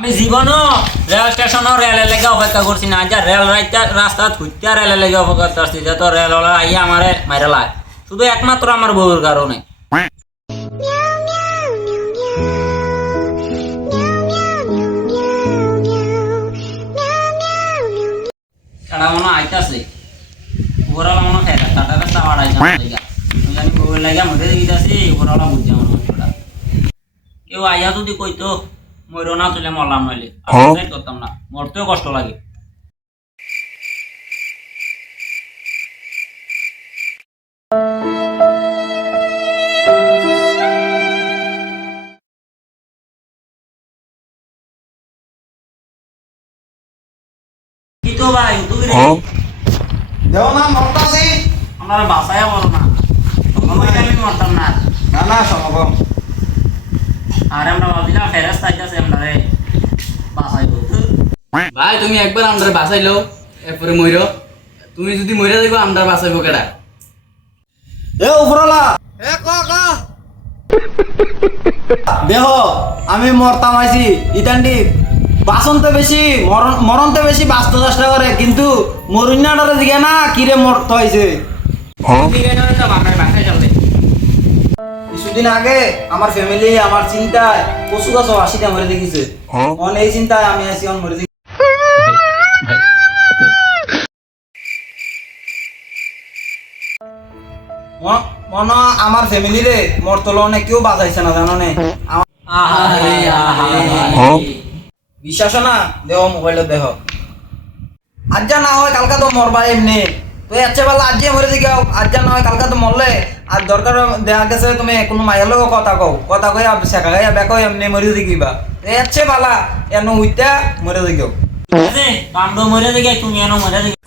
আমি জীবনও রেল স্টেশনও রেলের লেগে অপেক্ষা করছি না, যা রেল রাস্তা ঘুরতে রেলের লেগে অপেক্ষা করছি, যে তো রেল আইয়া আমারে মাইরা লায়, শুধু একমাত্র আমার বউর কারণে। তারা মনে আইতাছে উপরওয়ালা মনে খাই টাটা রাস্তা বাড়াইছে আমার লেগা, আমি বউয়ের লেগা মরে দিতেছি, উপরওয়ালা বুঝছে আমার কষ্টটা। কেউ আইয়া যদি কইতো মরো না তুলে মরলাম, নইলে আমি করতাম না, মরতেও কষ্ট লাগে। কি তো ভাই তুমি রে দেও না মরতাছি। আমার বাসায় বলো না, আমি মরতাম না। না না সম্ভব। আর আমরা ভাবছিলাম ফেরাস চাইতেছে আমরা রে বাসায় বলতো। ভাই তুমি একবার আমরা বাঁচাইলো, এরপরে মইরো। তুমি যদি মইরা দেখো আমরা বাঁচাইবো কেডা? এ উপরওয়ালা এ ক দেহ আমি মরতাম আইছি ইতান্ডি বাসনতে বেশি মরণতে বেশি বাঁচতে চেষ্টা করে, কিন্তু মরুন্যাটারে দিকে না কিরে মরতে হয়েছে। আমরা বাসায় চলবে কিছুদিন আগে আমার ফ্যামিলি আমার চিন্তায় পশু গাছ 80টা মরে দেখিছে, এই চিন্তায় আমি আছি মরে দেখি। মনে আমার ফ্যামিলি রে মরতলনে কেউ বাজাইছে না, জানো নে? আহারে আহারে বিশ্বাস না দেহ মোবাইলে দেহ আজ যা না হয় কালকা তো মরবা এমনি, তো আচ্ছা বেলা আজ মরে দিকে আজ যা না হয় কালকা তো মরলে, আর দরকার দেখা গেছে তুমি কোনো মায়ের লোক কথা কই শেখা গাইয়া বেকো এমনি মরে দিকিবা, আচ্ছা বালা এন উইটা মরে দিকেও আমরা মরে দেখে তুমি এনো মরে দেখে